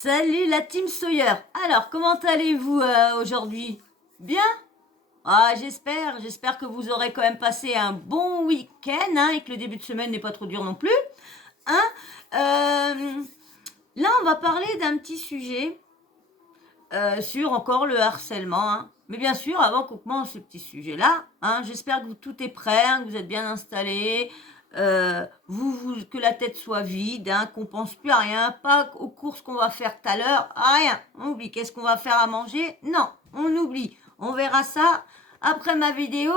Salut la team Sawyer. Alors, comment allez-vous aujourd'hui? Bien? Ah, j'espère que vous aurez quand même passé un bon week-end, hein, et que le début de semaine n'est pas trop dur non plus. Hein. Là, on va parler d'un petit sujet sur encore le harcèlement. Hein. Mais bien sûr, avant qu'on commence ce petit sujet-là, hein, j'espère que tout est prêt, hein, que vous êtes bien installés, que la tête soit vide, hein, qu'on pense plus à rien, pas aux courses qu'on va faire tout à l'heure, à rien. On oublie. Qu'est-ce qu'on va faire à manger? Non, on oublie. On verra ça après ma vidéo.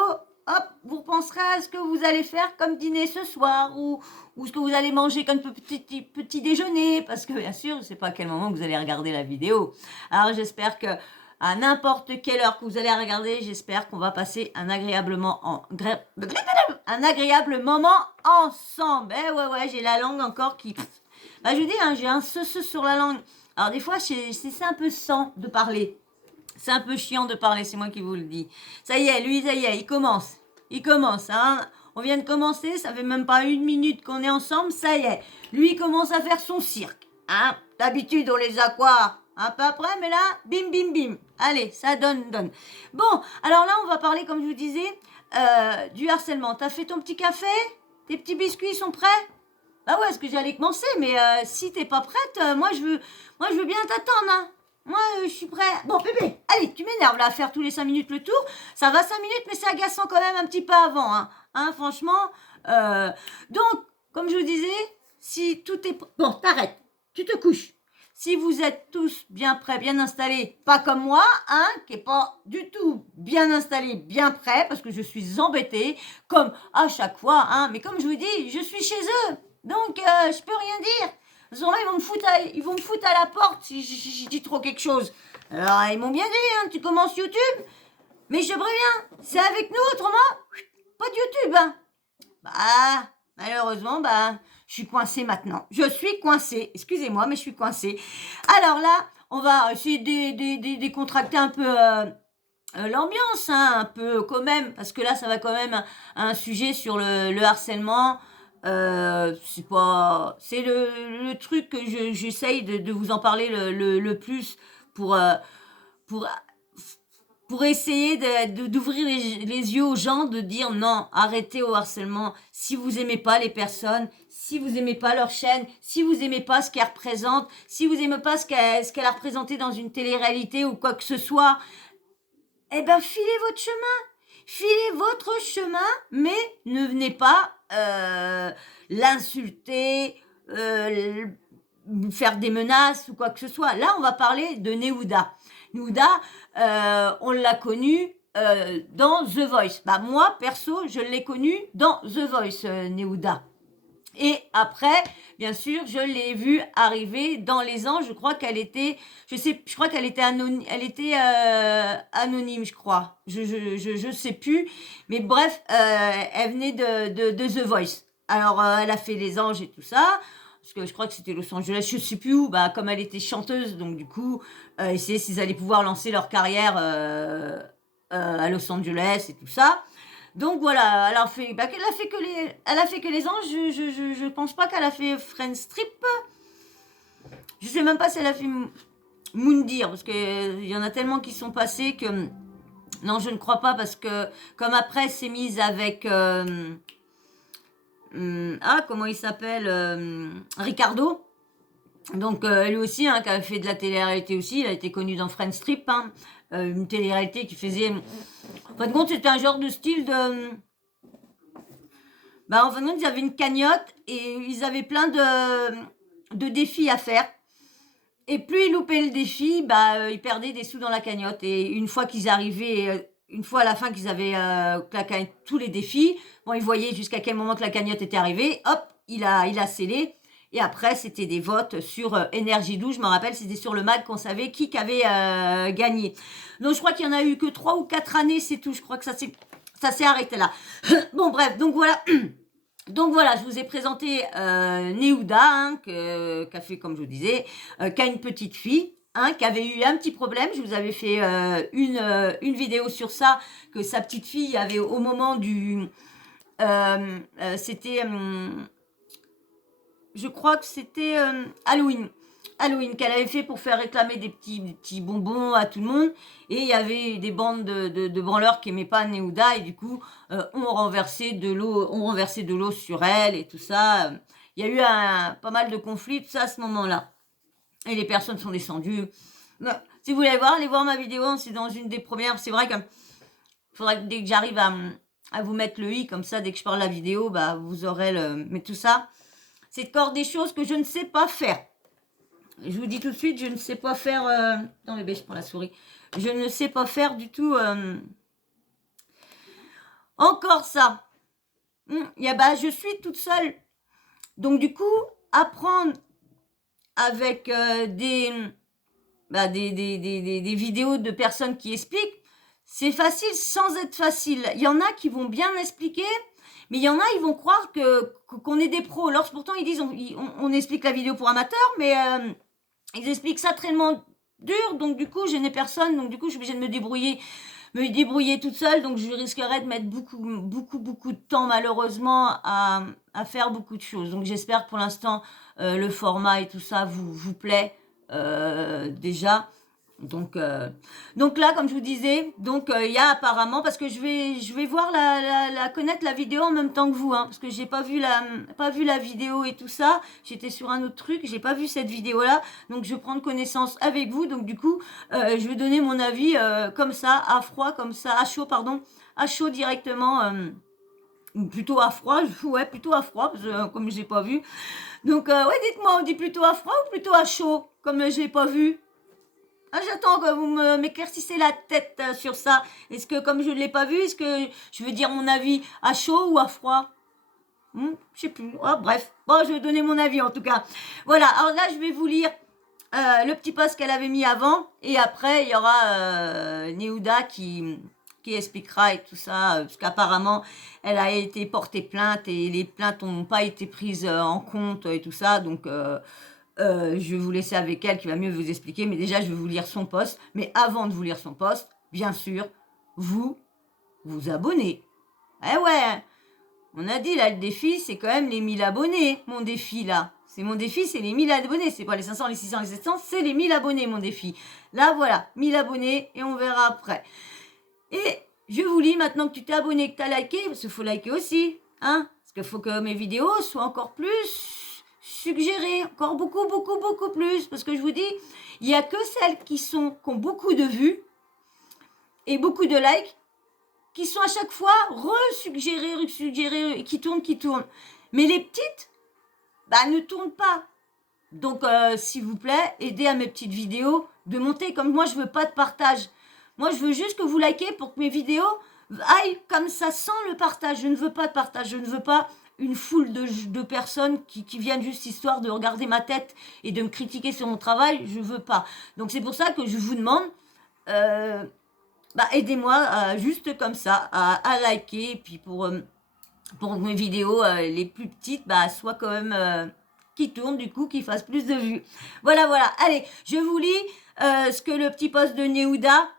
Hop, vous repenserez à ce que vous allez faire comme dîner ce soir ou ce que vous allez manger comme petit déjeuner, parce que bien sûr, je ne sais pas à quel moment vous allez regarder la vidéo. Alors j'espère que à n'importe quelle heure que vous allez regarder, j'espère qu'on va passer un agréable moment ensemble. Eh ouais, j'ai la langue encore qui... Bah, je vous dis, hein, j'ai un ce sur la langue. Alors des fois, c'est un peu sang de parler. C'est un peu chiant de parler, c'est moi qui vous le dis. Ça y est, lui, ça y est, il commence. Il commence, hein. On vient de commencer, ça fait même pas une minute qu'on est ensemble, ça y est. Lui, il commence à faire son cirque. Hein. D'habitude, on les a quoi un peu après, mais là, bim, bim, bim. Allez, ça donne. Bon, alors là, on va parler, comme je vous disais, du harcèlement. T'as fait ton petit café? Tes petits biscuits sont prêts? Bah ouais, est-ce que j'allais commencer, mais si t'es pas prête, moi je veux bien t'attendre, hein. Moi, je suis prêt. Bon, bébé, allez, tu m'énerves là à faire tous les 5 minutes le tour. Ça va 5 minutes, mais c'est agaçant quand même un petit peu avant, hein. Hein, franchement. Donc, comme je vous disais, si tout est... Bon, t'arrêtes. Tu te couches. Si vous êtes tous bien prêts, bien installés, pas comme moi, hein, qui est pas du tout bien installé, bien prêt, parce que je suis embêtée, comme à chaque fois, hein. Mais comme je vous dis, je suis chez eux. Donc, je peux rien dire. À ce moment-là, ils vont me foutre à la porte si je dis trop quelque chose. Alors, ils m'ont bien dit, hein, tu commences YouTube. Mais je préviens, c'est avec nous, autrement, pas de YouTube, hein. Bah, malheureusement, bah, je suis coincée maintenant. Je suis coincée. Excusez-moi, mais je suis coincée. Alors là, on va essayer de décontracter un peu l'ambiance, hein, un peu quand même, parce que là, ça va quand même un sujet sur le harcèlement. C'est le truc que j'essaye de vous en parler le plus pour, pour, pour essayer d'ouvrir les yeux aux gens, de dire non, arrêtez au harcèlement. Si vous aimez pas les personnes, si vous aimez pas leur chaîne, si vous aimez pas ce qu'elle représente, si vous aimez pas ce qu'elle a représenté dans une télé-réalité ou quoi que ce soit, eh ben filez votre chemin. Filez votre chemin, mais ne venez pas l'insulter, faire des menaces ou quoi que ce soit. Là, on va parler de Neouda. Neouda, on l'a connue dans The Voice. Bah, moi, perso, je l'ai connue dans The Voice, Neouda. Et après, bien sûr, je l'ai vue arriver dans les ans. Je crois qu'elle était, je crois qu'elle était anonyme, anonyme, je crois. Je sais plus. Mais bref, elle venait de The Voice. Alors, elle a fait les anges et tout ça. Parce que je crois que c'était Los Angeles, je sais plus où. Bah, comme elle était chanteuse, donc du coup, essayer s'ils allaient pouvoir lancer leur carrière à Los Angeles et tout ça. Donc voilà, elle a fait, elle a fait que les anges. Je pense pas qu'elle a fait Friends Strip. Je sais même pas si elle a fait Moondir, parce que il y en a tellement qui sont passés que non, je ne crois pas, parce que comme après s'est mise avec comment il s'appelle, Ricardo. Donc lui aussi, hein, qui a fait de la télé-réalité aussi, il a été connu dans Friends Strip, hein, une télé-réalité qui faisait... En fin de compte, c'était un genre de style de... Bah, en fin de compte, ils avaient une cagnotte et ils avaient plein de défis à faire. Et plus ils loupaient le défi, bah, ils perdaient des sous dans la cagnotte. Et une fois qu'ils arrivaient, une fois à la fin qu'ils avaient tous les défis, bon, ils voyaient jusqu'à quel moment que la cagnotte était arrivée. Hop, il a scellé. Et après, c'était des votes sur Énergie 12. Je me rappelle, c'était sur le mag qu'on savait qui avait gagné. Donc, je crois qu'il y en a eu que 3 ou 4 années, c'est tout. Je crois que ça s'est arrêté là. Bon, bref, donc voilà. Donc voilà, je vous ai présenté Neouda, hein, qui a fait, comme je vous disais, qui a une petite fille, hein, qui avait eu un petit problème. Je vous avais fait une vidéo sur ça, que sa petite fille avait au moment du... c'était... je crois que c'était Halloween. Halloween qu'elle avait fait pour faire réclamer des petits bonbons à tout le monde. Et il y avait des bandes de branleurs qui n'aimaient pas Nehuda et du coup, ont renversé de l'eau sur elle et tout ça. Il y a eu pas mal de conflits, tout ça à ce moment-là. Et les personnes sont descendues. Si vous voulez voir, allez voir ma vidéo, c'est dans une des premières. C'est vrai que faudrait que dès que j'arrive à vous mettre le i comme ça, dès que je parle la vidéo, bah vous aurez le. Mais tout ça, c'est encore des choses que je ne sais pas faire. Je vous dis tout de suite, je ne sais pas faire. Non bébé, je prends la souris. Je ne sais pas faire du tout. Encore ça. Je suis toute seule. Donc du coup, apprendre avec des vidéos de personnes qui expliquent, c'est facile sans être facile. Il y en a qui vont bien expliquer, mais il y en a, ils vont croire qu'on est des pros. Alors pourtant, ils disent on explique la vidéo pour amateurs, mais ils expliquent ça tellement dur, donc du coup, je n'ai personne, donc du coup, je suis obligée de me débrouiller toute seule, donc je risquerais de mettre beaucoup de temps, malheureusement, à faire beaucoup de choses. Donc j'espère que pour l'instant, le format et tout ça vous plaît déjà. Donc là, comme je vous disais, il y a apparemment, parce que je vais voir connaître la vidéo en même temps que vous, parce que j'ai pas vu la vidéo et tout ça. J'étais sur un autre truc, j'ai pas vu cette vidéo-là, donc je vais prendre connaissance avec vous. Donc du coup, je vais donner mon avis comme ça, à chaud directement. Plutôt à froid, plutôt à froid, parce que, comme j'ai pas vu. Donc dites-moi, on dit plutôt à froid ou plutôt à chaud, comme j'ai pas vu. J'attends que vous m'éclaircissez la tête sur ça. Est-ce que, comme je ne l'ai pas vu, est-ce que je veux dire mon avis à chaud ou à froid? Je sais plus. Bref. Bon, je vais donner mon avis en tout cas. Voilà. Alors là, je vais vous lire le petit post qu'elle avait mis avant. Et après, il y aura Nehuda qui expliquera et tout ça. Parce qu'apparemment, elle a été portée plainte et les plaintes n'ont pas été prises en compte et tout ça. Donc... je vais vous laisser avec elle qui va mieux vous expliquer, mais déjà je vais vous lire son post. Mais avant de vous lire son post, bien sûr, vous abonnez. Eh ouais, on a dit là, le défi, c'est quand même les 1000 abonnés, mon défi là. C'est mon défi, c'est les 1000 abonnés. C'est pas les 500, les 600, les 700, c'est les 1000 abonnés, mon défi. Là, voilà, 1000 abonnés et on verra après. Et je vous lis maintenant que tu t'es abonné, que tu as liké, parce qu'il faut liker aussi, Parce qu'il faut que mes vidéos soient encore plus suggérées, encore beaucoup plus. Parce que je vous dis, il n'y a que celles qui ont beaucoup de vues et beaucoup de likes qui sont à chaque fois suggérées, qui tournent. Mais les petites, ne tournent pas. Donc, s'il vous plaît, aidez à mes petites vidéos de monter. Comme moi, je veux pas de partage. Moi, je veux juste que vous likez pour que mes vidéos aillent comme ça sans le partage. Je ne veux pas de partage. Je ne veux pas une foule de personnes qui viennent juste histoire de regarder ma tête et de me critiquer sur mon travail. Je veux pas. Donc, c'est pour ça que je vous demande, aidez-moi juste comme ça à liker. Et puis, pour mes vidéos les plus petites, soient quand même... qui tournent, du coup, qui fassent plus de vues. Voilà. Allez, je vous lis ce que le petit post de Nehuda...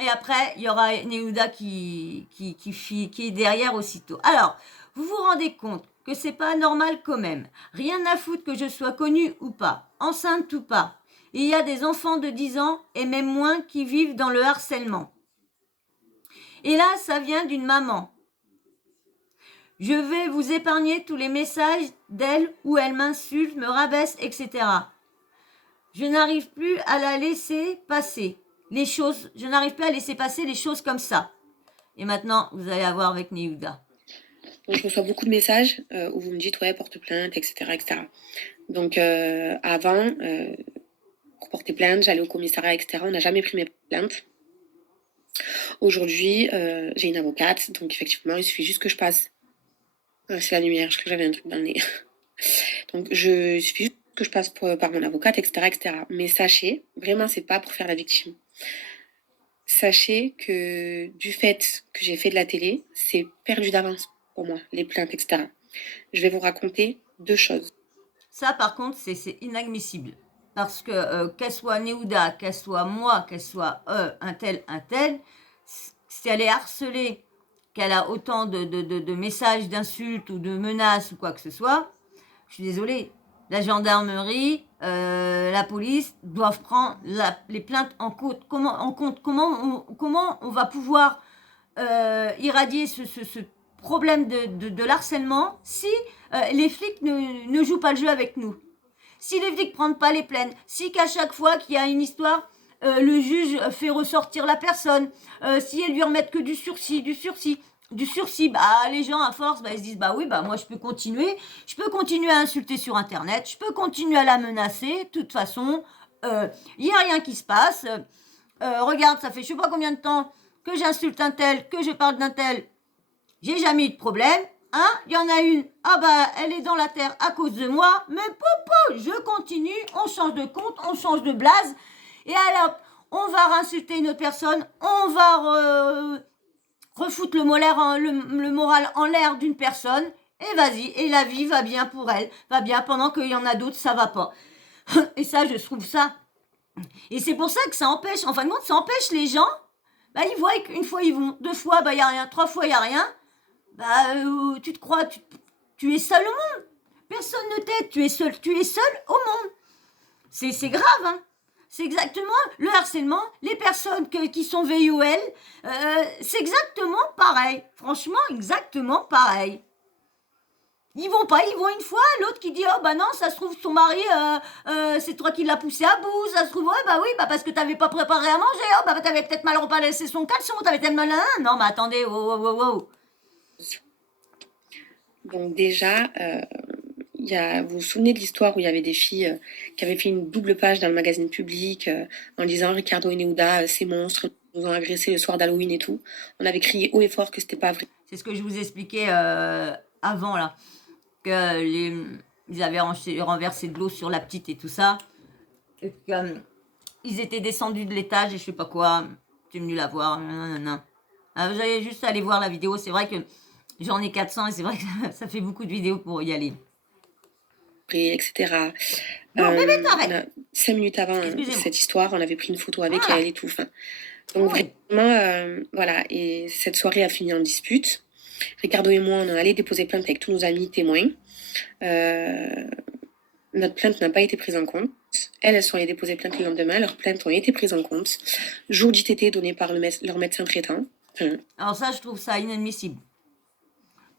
Et après, il y aura Nehuda qui est derrière aussitôt. Alors, vous vous rendez compte que c'est pas normal quand même. Rien à foutre que je sois connue ou pas, enceinte ou pas. Il y a des enfants de 10 ans et même moins qui vivent dans le harcèlement. Et là, ça vient d'une maman. Je vais vous épargner tous les messages d'elle où elle m'insulte, me rabaisse, etc. Je n'arrive plus à la laisser passer. Je n'arrive plus à laisser passer les choses comme ça. Et maintenant, vous allez avoir avec Nehuda. Donc, je reçois beaucoup de messages où vous me dites, ouais, porte plainte, etc. Donc, avant, pour porter plainte, j'allais au commissariat, etc. On n'a jamais pris mes plaintes. Aujourd'hui, j'ai une avocate, donc effectivement, il suffit juste que je passe. C'est la lumière, je crois que j'avais un truc dans le nez. Donc, il suffit juste que je passe par mon avocate, etc. Mais sachez, vraiment, c'est pas pour faire la victime. Sachez que du fait que j'ai fait de la télé, c'est perdu d'avance pour moi, les plaintes, etc. Je vais vous raconter 2 choses. Ça, par contre, c'est inadmissible. Parce que qu'elle soit Nehuda, qu'elle soit moi, qu'elle soit un tel, si elle est harcelée, qu'elle a autant de messages d'insultes ou de menaces ou quoi que ce soit, je suis désolée. la gendarmerie, la police doivent prendre les plaintes en compte. Comment on va pouvoir irradier ce problème de l'harcèlement si les flics ne jouent pas le jeu avec nous. Si les flics ne prennent pas les plaintes, si qu'à chaque fois qu'il y a une histoire, le juge fait ressortir la personne, si elles lui remettent que du sursis, bah les gens à force, bah ils se disent bah oui, bah moi je peux continuer à insulter sur internet, je peux continuer à la menacer, de toute façon, il y a rien qui se passe. Regarde, ça fait je sais pas combien de temps que j'insulte un tel, que je parle d'un tel, j'ai jamais eu de problème. Hein, il y en a une, ah bah elle est dans la terre à cause de moi, mais popo, je continue, on change de compte, on change de blase, et alors on va insulter une autre personne, on va refoutre le moral en l'air d'une personne, et vas-y, et la vie va bien pour elle, va bien pendant qu'il y en a d'autres, ça va pas. Et ça, je trouve ça. Et c'est pour ça que ça empêche, en fin de compte, ça empêche les gens, bah ils voient qu'une fois ils vont, 2 fois, bah il y a rien, 3 fois il y a rien, bah tu te crois, tu es seul au monde. Personne ne t'aide, tu es seul au monde. C'est grave, hein. C'est exactement le harcèlement, les personnes qui sont VIOL, c'est exactement pareil. Franchement, exactement pareil. Ils vont une fois, l'autre qui dit oh bah non, ça se trouve son mari, c'est toi qui l'as poussé à bout, ça se trouve ouais bah oui, bah parce que t'avais pas préparé à manger, oh bah t'avais peut-être mal repassé son caleçon, t'avais peut-être mal, non mais attendez, oh. Donc déjà, vous vous souvenez de l'histoire où il y avait des filles qui avaient fait une double page dans le magazine Public en disant Ricardo et Neuda, ces monstres nous ont agressés le soir d'Halloween et tout. On avait crié haut et fort que c'était pas vrai. C'est ce que je vous expliquais avant là, que ils avaient renversé de l'eau sur la petite et tout ça, et ils étaient descendus de l'étage et je sais pas quoi, tu es venu la voir, nanana. Vous allez juste aller voir la vidéo, c'est vrai que j'en ai 400 et c'est vrai que ça fait beaucoup de vidéos pour y aller. Etc. Non, bébé, t'arrêtes. 5 minutes avant cette histoire, on avait pris une photo avec elle et tout. Donc Oui. vraiment, voilà. Et cette soirée a fini en dispute. Ricardo et moi, on est allé déposer plainte avec tous nos amis témoins. Notre plainte n'a pas été prise en compte. Elles sont allées déposer plainte le lendemain. Leurs plaintes ont été prises en compte. Jour d'ITT donné par leur médecin traitant. Alors ça, je trouve ça inadmissible.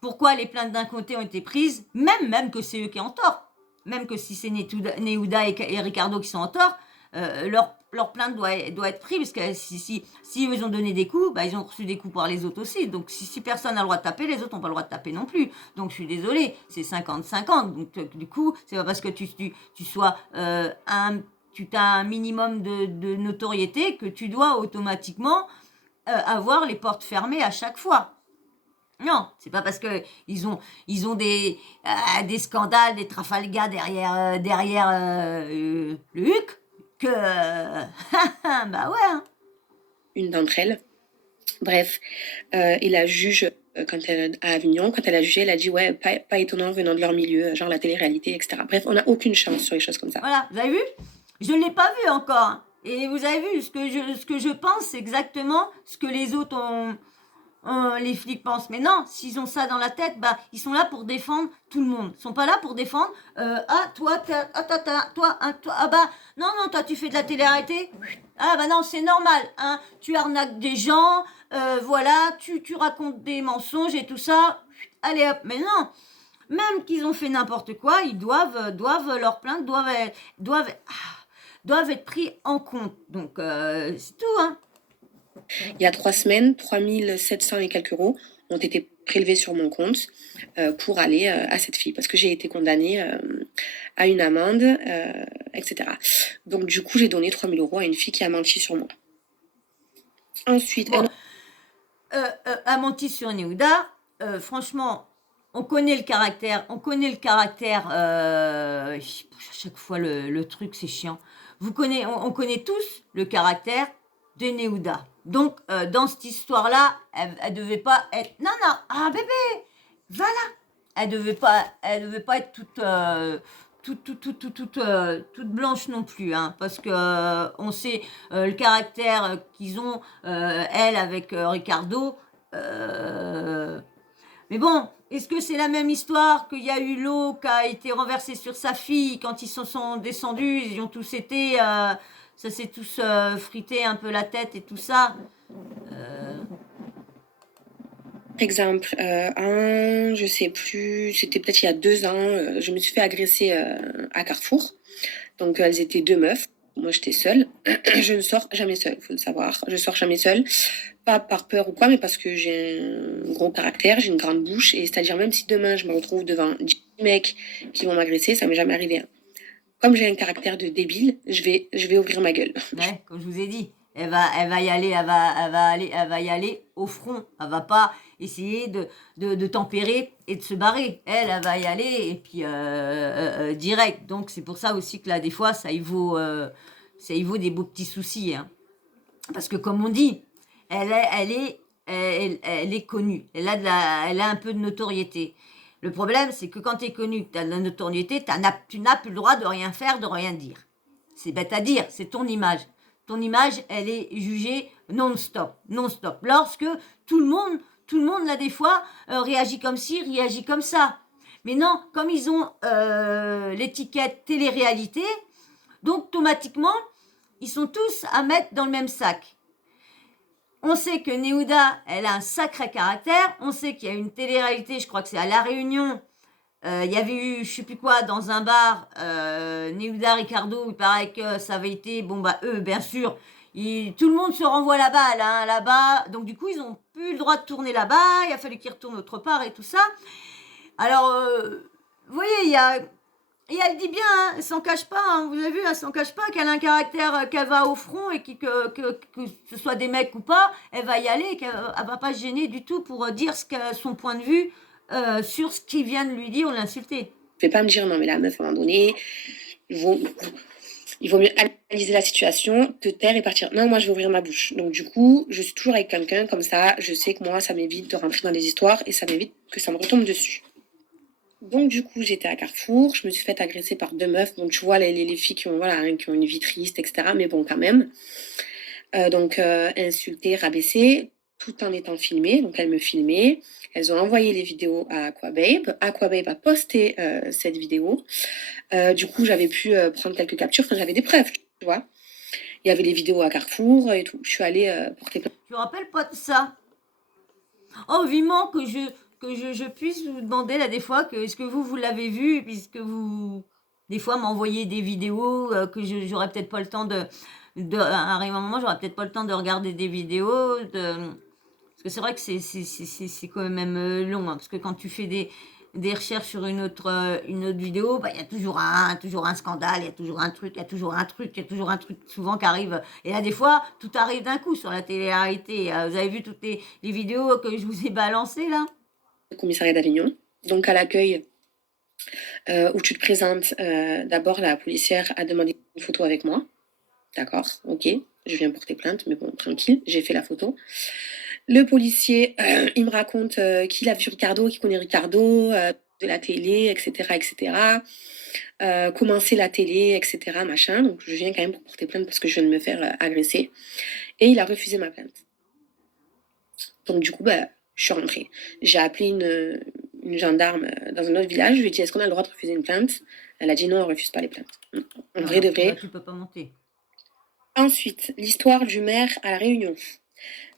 Pourquoi les plaintes d'un côté ont été prises, même que c'est eux qui ont tort, même que si c'est Neuda et Ricardo qui sont en tort, leur plainte doit être prise, parce que si eux ils ont donné des coups, bah, ils ont reçu des coups par les autres aussi. Donc si personne n'a le droit de taper, les autres n'ont pas le droit de taper non plus. Donc je suis désolée, c'est 50-50. Donc du coup, c'est pas parce que tu sois tu as un minimum de notoriété que tu dois automatiquement avoir les portes fermées à chaque fois. Non, c'est pas parce que ils ont des scandales, des Trafalgar derrière le HUC que bah ouais. Hein. Une d'entre elles. Bref, et la juge à Avignon, quand elle a jugé, elle a dit ouais, pas étonnant venant de leur milieu, genre la télé-réalité, etc. Bref, on n'a aucune chance sur les choses comme ça. Voilà, vous avez vu? Je ne l'ai pas vu encore. Hein. Et vous avez vu, ce que je pense, c'est exactement ce que les autres les flics pensent. Mais non, s'ils ont ça dans la tête, bah ils sont là pour défendre tout le monde. Ils sont pas là pour défendre toi, ah bah non, toi tu fais de la télé-réalité. Ah bah non, c'est normal, hein. Tu arnaques des gens, voilà, tu racontes des mensonges et tout ça. Allez hop, mais non. Même qu'ils ont fait n'importe quoi, ils doivent leur plainte doivent être pris en compte. Donc c'est tout, hein. Il y a 3 semaines, 3700 et quelques euros ont été prélevés sur mon compte pour aller à cette fille, parce que j'ai été condamnée à une amende, etc. Donc du coup, j'ai donné 3000 euros à une fille qui a menti sur moi. Ensuite, bon, a menti sur Neuda, franchement, on connaît le caractère, à chaque fois le truc, c'est chiant. On connaît tous le caractère de Neuda. Donc, dans cette histoire-là, elle devait pas être... Non, bébé, voilà. Elle devait pas être toute blanche non plus, hein, parce que on sait le caractère qu'ils ont, elle avec Ricardo. Mais bon, est-ce que c'est la même histoire qu'il y a eu l'eau qui a été renversée sur sa fille quand ils se sont descendus, ils y ont tous été, ça s'est tous frité un peu la tête et tout ça. Exemple, je sais plus, c'était peut-être il y a 2 ans, je me suis fait agresser à Carrefour. Donc elles étaient 2 meufs, moi j'étais seule. Je ne sors jamais seule, faut le savoir. Je sors jamais seule, pas par peur ou quoi, mais parce que j'ai un gros caractère, j'ai une grande bouche, et c'est-à-dire même si demain je me retrouve devant 10 mecs qui vont m'agresser, ça m'est jamais arrivé, hein. Comme j'ai un caractère de débile, je vais ouvrir ma gueule. Ouais, comme je vous ai dit, elle va y aller, elle va y aller au front. Elle va pas essayer de tempérer et de se barrer. Elle va y aller et puis direct. Donc c'est pour ça aussi que là, des fois, ça y vaut des beaux petits soucis, hein. Parce que comme on dit, elle est connue. Elle a un peu de notoriété. Le problème, c'est que quand tu es connu, tu as de la notoriété, tu n'as plus le droit de rien faire, de rien dire. C'est bête à dire, c'est ton image. Ton image, elle est jugée non-stop, non-stop. Lorsque tout le monde là des fois, réagit comme ci, réagit comme ça. Mais non, comme ils ont l'étiquette télé-réalité, donc automatiquement, ils sont tous à mettre dans le même sac. On sait que Néouda, elle a un sacré caractère. On sait qu'il y a une télé-réalité, je crois que c'est à La Réunion. Il y avait eu, je sais plus quoi, dans un bar, Néouda, Ricardo, il paraît que ça avait été, bon bah eux, bien sûr, tout le monde se renvoie la balle, hein, là-bas. Donc du coup, ils ont plus le droit de tourner là-bas. Il a fallu qu'ils retournent autre part et tout ça. Alors, vous voyez, et elle dit bien, hein, elle s'en cache pas, hein, vous avez vu, elle s'en cache pas, qu'elle a un caractère, qu'elle va au front et que ce soit des mecs ou pas, elle va y aller, qu'elle va pas se gêner du tout pour dire son point de vue sur ce qu'il vient de lui dire ou l'insulter. Je vais pas me dire non mais la meuf à un moment donné, il vaut mieux analyser la situation, te taire et partir. Non, moi je vais ouvrir ma bouche. Donc du coup, je suis toujours avec quelqu'un comme ça, je sais que moi ça m'évite de rentrer dans des histoires et ça m'évite que ça me retombe dessus. Donc du coup, j'étais à Carrefour, je me suis fait agresser par 2 meufs. Donc tu vois les filles qui ont, voilà, hein, qui ont une vie triste, etc. Mais bon, quand même. Insultées, rabaissées, tout en étant filmées. Donc elles me filmaient. Elles ont envoyé les vidéos à Aquababe. Aquababe a posté cette vidéo. Du coup, j'avais pu prendre quelques captures. Enfin, j'avais des preuves, tu vois. Il y avait les vidéos à Carrefour et tout. Je suis allée porter plainte. Je me rappelle pas de ça. Oh, vivement que je puisse vous demander là des fois que est-ce que vous l'avez vu, puisque vous des fois m'envoyez des vidéos que j'aurais peut-être pas le temps arrive un moment j'aurais peut-être pas le temps de regarder des vidéos parce que c'est vrai que c'est quand même long, hein, parce que quand tu fais des recherches sur une autre vidéo, bah il y a toujours un scandale, il y a toujours un truc, il y a toujours un truc, il y a toujours un truc souvent qui arrive. Et là des fois tout arrive d'un coup sur la télé-réalité. Vous avez vu toutes les vidéos que je vous ai balancées là? Au commissariat d'Avignon. Donc à l'accueil où tu te présentes, d'abord la policière a demandé une photo avec moi. D'accord, ok, je viens porter plainte, mais bon, tranquille, j'ai fait la photo. Le policier, il me raconte qu'il a vu Ricardo, qu'il connaît Ricardo, de la télé, etc., etc. Comment c'est la télé, etc., machin. Donc je viens quand même pour porter plainte parce que je viens de me faire agresser. Et il a refusé ma plainte. Donc du coup, bah, je suis rentrée. J'ai appelé une gendarme dans un autre village. Je lui ai dit, est-ce qu'on a le droit de refuser une plainte? Elle a dit non, on refuse pas les plaintes. En vrai de vrai. Là, tu peux pas monter. Ensuite, l'histoire du maire à La Réunion.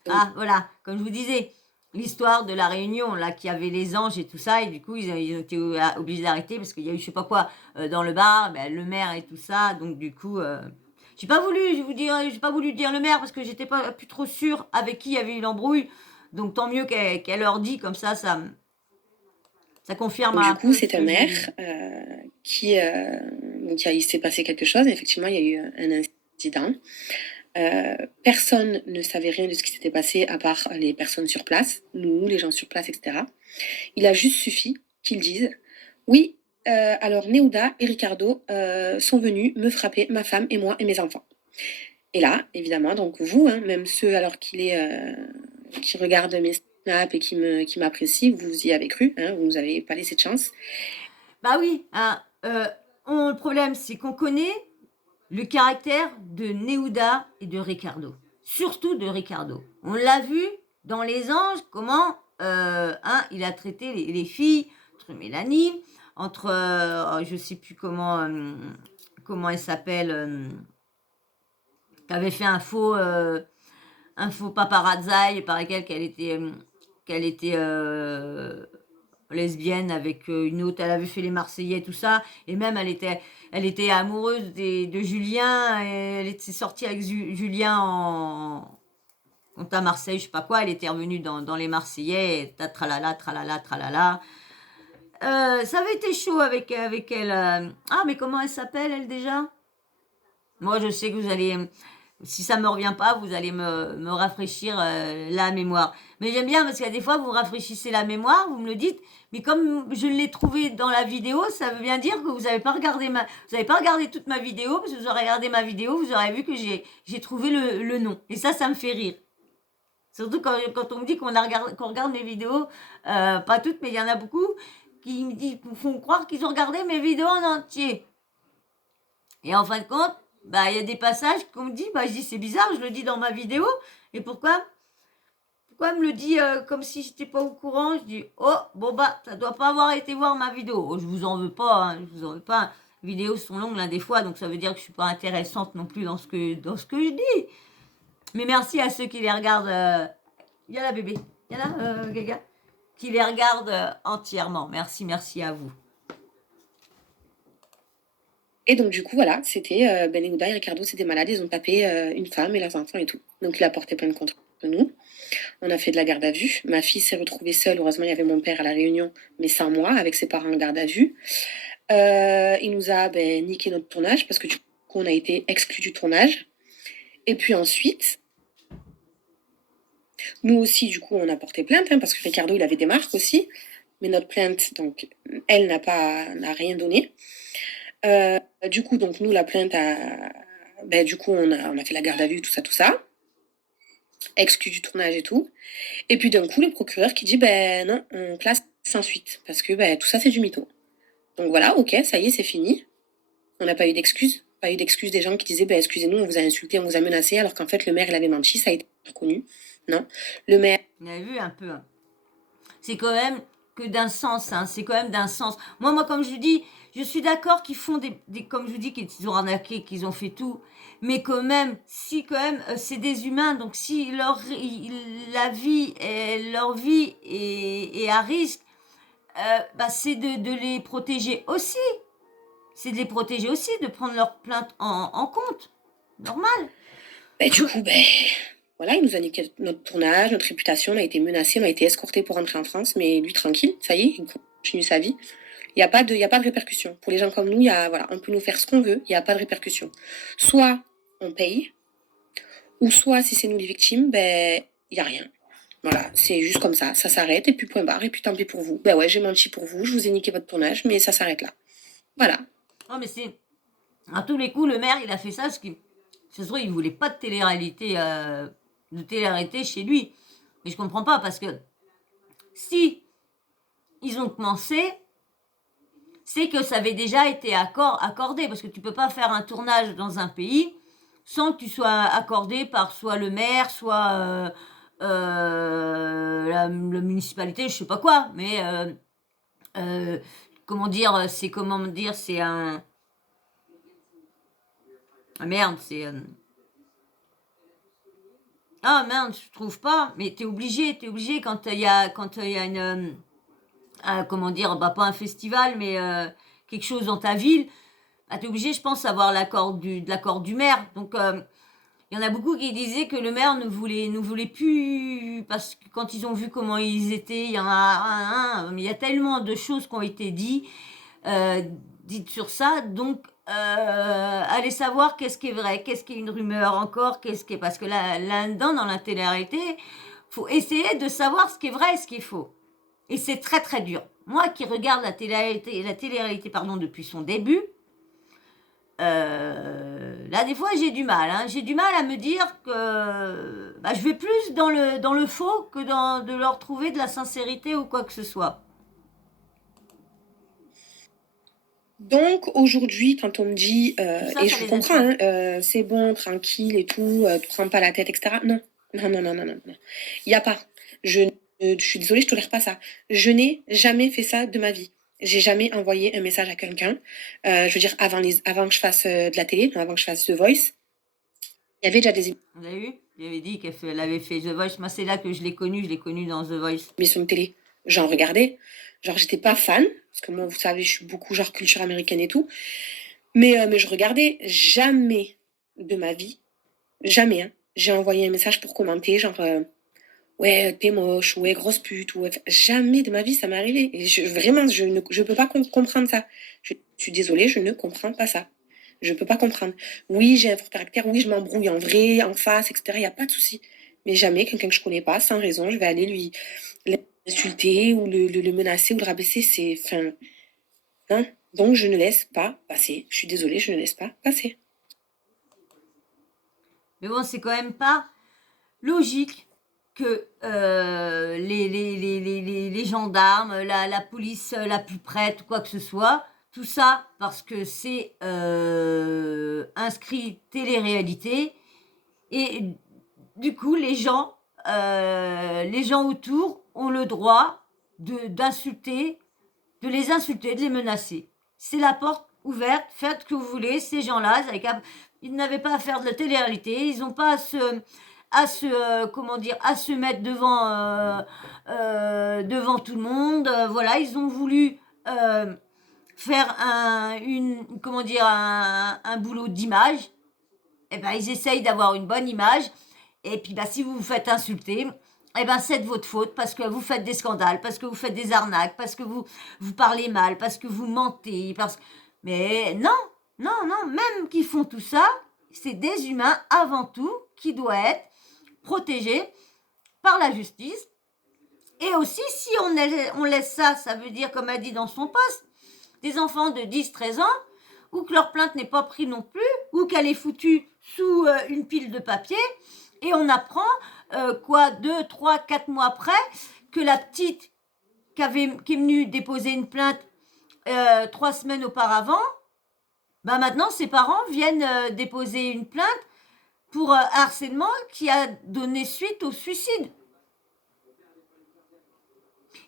Ah, voilà, comme je vous disais, l'histoire de La Réunion, là, qui avait les anges et tout ça, et du coup, ils ont été obligés d'arrêter parce qu'il y a eu, je sais pas quoi, dans le bar, ben, le maire et tout ça, donc du coup, j'ai pas voulu, j'ai pas voulu dire le maire parce que j'étais pas plus trop sûre avec qui il y avait eu l'embrouille, donc tant mieux qu'elle leur dit, comme ça confirme Donc, un du coup, peu c'est ce un que maire j'ai vu. donc il s'est passé quelque chose. Effectivement, il y a eu un incident. Personne ne savait rien de ce qui s'était passé à part les personnes sur place, nous, les gens sur place, etc. Il a juste suffi qu'ils disent oui, alors Néouda et Ricardo sont venus me frapper, ma femme et moi et mes enfants. Et là, évidemment, donc vous, hein, même ceux alors qui regardent mes snaps et qui m'apprécient, vous y avez cru, hein, vous nous avez pas laissé de chance. Bah oui, hein, le problème, c'est qu'on connaît le caractère de Néouda et de Ricardo. Surtout de Ricardo. On l'a vu dans Les Anges, comment il a traité les filles, entre Mélanie, entre, je sais plus comment elle s'appelle, qui avait fait un faux paparazzi par lequel qu'elle était lesbienne avec une autre, elle avait fait les Marseillais, tout ça, et même elle était amoureuse de Julien, et elle était sortie avec Julien quand à Marseille, je sais pas quoi, elle était revenue dans les Marseillais, et tralala, tralala, tralala. Ça avait été chaud avec elle. Ah, mais comment elle s'appelle, elle, déjà? Moi, je sais que vous allez, si ça me revient pas, vous allez me rafraîchir la mémoire. Mais j'aime bien parce qu'il y a des fois, vous me rafraîchissez la mémoire, vous me le dites, mais comme je l'ai trouvé dans la vidéo, ça veut bien dire que vous n'avez pas regardé vous avez pas regardé toute ma vidéo, parce que vous aurez regardé ma vidéo, vous aurez vu que j'ai trouvé le nom. Et ça me fait rire. Surtout quand on me dit qu'on regarde mes vidéos, pas toutes, mais il y en a beaucoup qui me font croire qu'ils ont regardé mes vidéos en entier. Et en fin de compte, bah, il y a des passages qu'on me dit, bah, je dis c'est bizarre, je le dis dans ma vidéo, et pourquoi elle me le dit comme si j'étais pas au courant? Je dis, oh, bon bah, ça doit pas avoir été voir ma vidéo. Oh, je vous en veux pas, hein, je vous en veux pas. Les vidéos sont longues l'un des fois, donc ça veut dire que je suis pas intéressante non plus dans ce que je dis. Mais merci à ceux qui les regardent. Il y a la bébé, il y a là, Gaga, qui les regardent entièrement. Merci à vous. Et donc, du coup, voilà, c'était Ben et Ouda et Ricardo, c'était malade, ils ont tapé une femme et leurs enfants et tout. Donc, il a porté plainte contre nous. On a fait de la garde à vue. Ma fille s'est retrouvée seule. Heureusement, il y avait mon père à La Réunion, mais sans moi, avec ses parents en garde à vue. Il nous a niqué notre tournage parce que du coup, on a été exclus du tournage. Et puis ensuite, nous aussi, du coup, on a porté plainte parce que Ricardo, il avait des marques aussi. Mais notre plainte, donc, elle n'a rien donné. Du coup, donc, nous, la plainte du coup, on a fait la garde à vue, tout ça. Exclu du tournage et tout. Et puis d'un coup, le procureur qui dit, non, on classe sans suite. Parce que tout ça, c'est du mytho. Donc voilà, ok, ça y est, c'est fini. On n'a pas eu d'excuses. Pas eu d'excuses des gens qui disaient, excusez-nous, on vous a insulté, on vous a menacé, alors qu'en fait, le maire, il avait menti, ça a été reconnu. Non. Le maire... Vous avez vu un peu. C'est quand même que d'un sens, hein, c'est quand même d'un sens. Moi, comme je vous dis, je suis d'accord qu'ils font comme je vous dis, qu'ils ont arnaqué, qu'ils ont fait tout, mais quand même, si quand même, c'est des humains, donc si leur vie est à risque, c'est de les protéger aussi. C'est de les protéger aussi, de prendre leur plainte en compte. Normal. Du coup, voilà, il nous a niqué notre tournage, notre réputation, on a été menacé, on a été escorté pour rentrer en France, mais lui, tranquille, ça y est, il continue sa vie. Il n'y a pas de répercussions. Pour les gens comme nous, voilà, on peut nous faire ce qu'on veut, il n'y a pas de répercussions. Soit on paye, ou soit, si c'est nous les victimes, il n'y a rien. Voilà, c'est juste comme ça s'arrête, et puis point barre, et puis tant pis pour vous. Ouais, j'ai menti pour vous, je vous ai niqué votre tournage, mais ça s'arrête là. Voilà. Oh, mais c'est... À tous les coups, le maire, il a fait ça parce qu'il... Ce soir, il voulait pas de télé-réalité chez lui. Mais je comprends pas parce que si ils ont commencé, c'est que ça avait déjà été accordé. Parce que tu peux pas faire un tournage dans un pays sans que tu sois accordé par soit le maire, soit la municipalité, je sais pas quoi. Mais c'est un... Ah merde, c'est... Ah merde, je trouve pas. Mais t'es obligé quand il y a une... pas un festival, mais quelque chose dans ta ville, t'es obligé, je pense, d'avoir l'accord du maire. Donc, il y en a beaucoup qui disaient que le maire ne voulait plus, parce que quand ils ont vu comment ils étaient, il y en a mais il y a tellement de choses qui ont été dites sur ça, donc allez savoir qu'est-ce qui est vrai, qu'est-ce qui est une rumeur encore, parce que là-dedans, dans la télé-réalité, faut essayer de savoir ce qui est vrai et ce qui est faux. Et c'est très très dur. Moi qui regarde la télé-réalité depuis son début, là des fois j'ai du mal. J'ai du mal à me dire que je vais plus dans le faux que de leur trouver de la sincérité ou quoi que ce soit. Donc aujourd'hui, quand on me dit, et je comprends, c'est bon, tranquille et tout, tu prends pas la tête, etc. Non. Il n'y a pas. Je je suis désolée, je tolère pas ça. Je n'ai jamais fait ça de ma vie. J'ai jamais envoyé un message à quelqu'un. Je veux dire, avant que je fasse de la télé, avant que je fasse The Voice, il y avait déjà des Vous avez vu? J'avais dit qu'elle avait fait The Voice. Moi, c'est là que je l'ai connue dans The Voice. émissions de télé. J'en regardais. Genre, j'étais pas fan, parce que moi, vous savez, je suis beaucoup genre culture américaine et tout. Mais je regardais. Jamais de ma vie, jamais, hein, j'ai envoyé un message pour commenter, genre, ouais, t'es moche, ouais, grosse pute, ou jamais de ma vie ça m'est arrivé. Et vraiment, je peux pas comprendre ça. Je suis désolée, je ne comprends pas ça. Je peux pas comprendre. Oui, j'ai un fort caractère, oui, je m'embrouille en vrai, en face, etc. Il n'y a pas de souci. Mais jamais quelqu'un que je connais pas, sans raison, je vais aller l'insulter ou le menacer ou le rabaisser. C'est, enfin, non. Donc, je ne laisse pas passer. Je suis désolée, je ne laisse pas passer. Mais bon, c'est quand même pas logique que les gendarmes, la police la plus prête, quoi que ce soit, tout ça parce que c'est inscrit télé-réalité. Et du coup, les gens autour ont le droit d'insulter, de les insulter, de les menacer. C'est la porte ouverte, faites ce que vous voulez. Ces gens-là, ils n'avaient pas à faire de la télé-réalité, ils n'ont pas à se mettre devant tout le monde. Voilà, ils ont voulu faire un boulot d'image. Et ben, ils essayent d'avoir une bonne image. Et puis, bah, si vous vous faites insulter, eh ben, c'est de votre faute parce que vous faites des scandales, parce que vous faites des arnaques, parce que vous parlez mal, parce que vous mentez. Mais non, non, non, même qui font tout ça, c'est des humains avant tout qui doivent être protégés par la justice. Et aussi, si on laisse ça, ça veut dire, comme elle dit dans son poste, des enfants de 10-13 ans, ou que leur plainte n'est pas prise non plus, ou qu'elle est foutue sous une pile de papier, et on apprend 2, 3, 4 mois après que la petite qui est venue déposer une plainte 3 semaines auparavant, bah maintenant ses parents viennent déposer une plainte pour harcèlement qui a donné suite au suicide.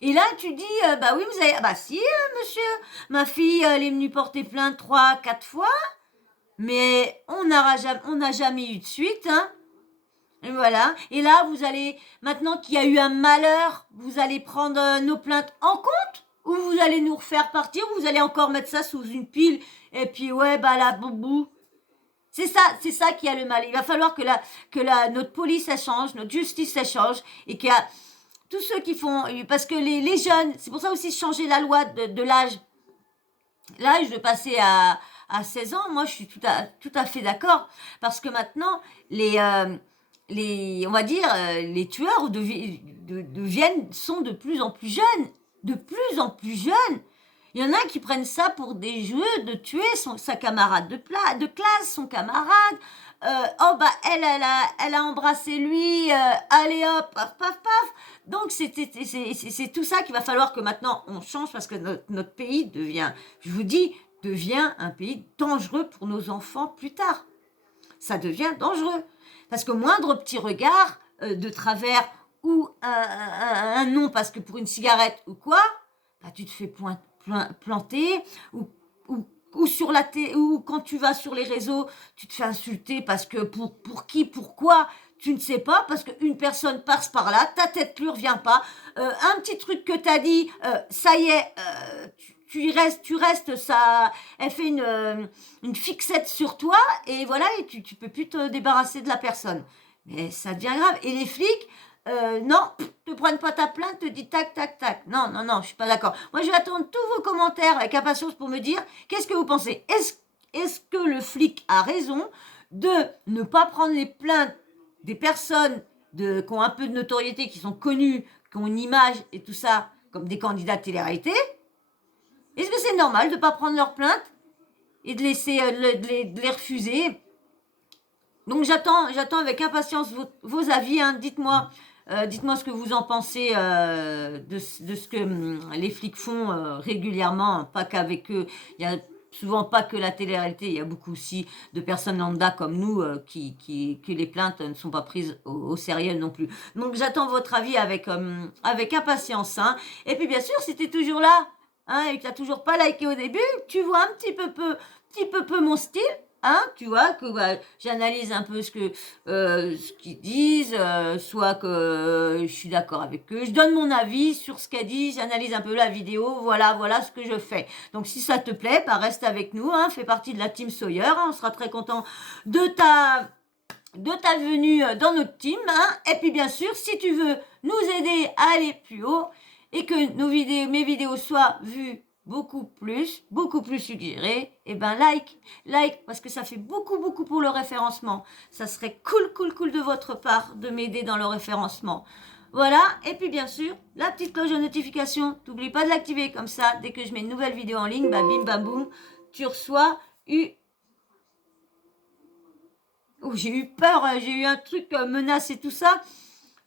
Et là, tu dis, bah oui, vous avez... Bah si, monsieur, ma fille, elle est venue porter plainte 3, 4 fois, mais on n'a jamais eu de suite, hein. Et voilà. Et là, vous allez, maintenant qu'il y a eu un malheur, vous allez prendre nos plaintes en compte? Ou vous allez nous refaire partir? Ou vous allez encore mettre ça sous une pile? Et puis, ouais, bah là, boubou. C'est ça qui a le mal. Il va falloir que notre police, elle change, notre justice, elle change, et qu'il y a tous ceux qui font... Parce que les jeunes, c'est pour ça aussi changer la loi de l'âge. L'âge de passer à 16 ans, moi, je suis tout à fait d'accord. Parce que maintenant, on va dire, les tueurs sont de plus en plus jeunes. De plus en plus jeunes. Il y en a qui prennent ça pour des jeux de tuer sa camarade de classe, son camarade. Oh bah elle a embrassé lui, allez hop, paf paf paf. Donc c'est tout ça qu'il va falloir que maintenant on change parce que notre pays devient, je vous dis, devient un pays dangereux pour nos enfants plus tard. Ça devient dangereux parce que moindre petit regard de travers ou un nom parce que pour une cigarette ou quoi, bah tu te fais planter ou sur ou quand tu vas sur les réseaux, tu te fais insulter parce que pour qui, pourquoi, tu ne sais pas, parce qu'une personne passe par là, ta tête lui revient pas, un petit truc que t'as dit, ça y est, tu restes, ça, elle fait une fixette sur toi, et voilà, et tu peux plus te débarrasser de la personne. Mais ça devient grave. Et les flics, non, te prennent pas ta plainte, te dis tac, tac, tac. Non, non, non, je suis pas d'accord. Moi, je vais attendre tous vos commentaires avec impatience pour me dire qu'est-ce que vous pensez. Est-ce que le flic a raison de ne pas prendre les plaintes des personnes qui ont un peu de notoriété, qui sont connues, qui ont une image et tout ça, comme des candidats de télé-réalité? Est-ce que c'est normal de ne pas prendre leurs plaintes et de laisser de les refuser? Donc j'attends avec impatience vos avis, hein. Dites-moi ce que vous en pensez de ce que les flics font régulièrement, pas qu'avec eux. Il y a souvent pas que la télé-réalité, il y a beaucoup aussi de personnes lambda comme nous que les plaintes ne sont pas prises au sérieux non plus. Donc j'attends votre avis avec impatience. Hein. Et puis bien sûr, si tu es toujours là et que tu n'as toujours pas liké au début, tu vois un petit peu mon style. Hein, tu vois que j'analyse un peu ce qu'ils disent, soit que je suis d'accord avec eux, je donne mon avis sur ce qu'elle dit, j'analyse un peu la vidéo, voilà ce que je fais. Donc si ça te plaît, reste avec nous, fais partie de la team Sawyer, on sera très content de ta venue dans notre team. Et puis bien sûr, si tu veux nous aider à aller plus haut et que mes vidéos soient vues beaucoup plus suggérées, like, parce que ça fait beaucoup pour le référencement. Ça serait cool de votre part de m'aider dans le référencement. Voilà, et puis bien sûr, la petite cloche de notification, n'oublie pas de l'activer, comme ça, dès que je mets une nouvelle vidéo en ligne, bim bam boum, tu reçois j'ai eu peur, j'ai eu un truc menace et tout ça.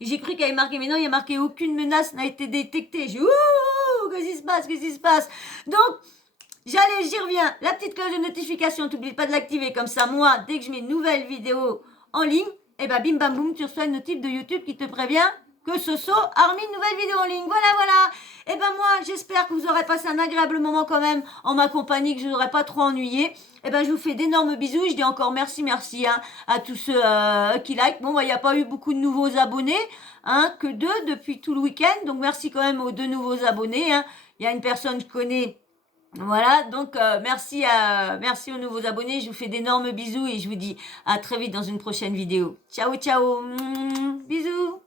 J'ai cru qu'il y avait marqué, mais non, il y a marqué aucune menace n'a été détectée. J'ai qu'est-ce qui se passe? Donc, j'y reviens. La petite cloche de notification, n'oublie pas de l'activer. Comme ça, moi, dès que je mets une nouvelle vidéo en ligne, bim bam boum, tu reçois une notif de YouTube qui te prévient que Soso a remis une nouvelle vidéo en ligne. Voilà. Moi, j'espère que vous aurez passé un agréable moment quand même en ma compagnie, que je ne vous aurai pas trop ennuyé. Je vous fais d'énormes bisous. Je dis encore merci à tous ceux qui like. Bon, il n'y a pas eu beaucoup de nouveaux abonnés, que 2 depuis tout le week-end. Donc, merci quand même aux 2 nouveaux abonnés. Il y a une personne que je connais. Voilà, donc merci aux nouveaux abonnés. Je vous fais d'énormes bisous et je vous dis à très vite dans une prochaine vidéo. Ciao. Bisous.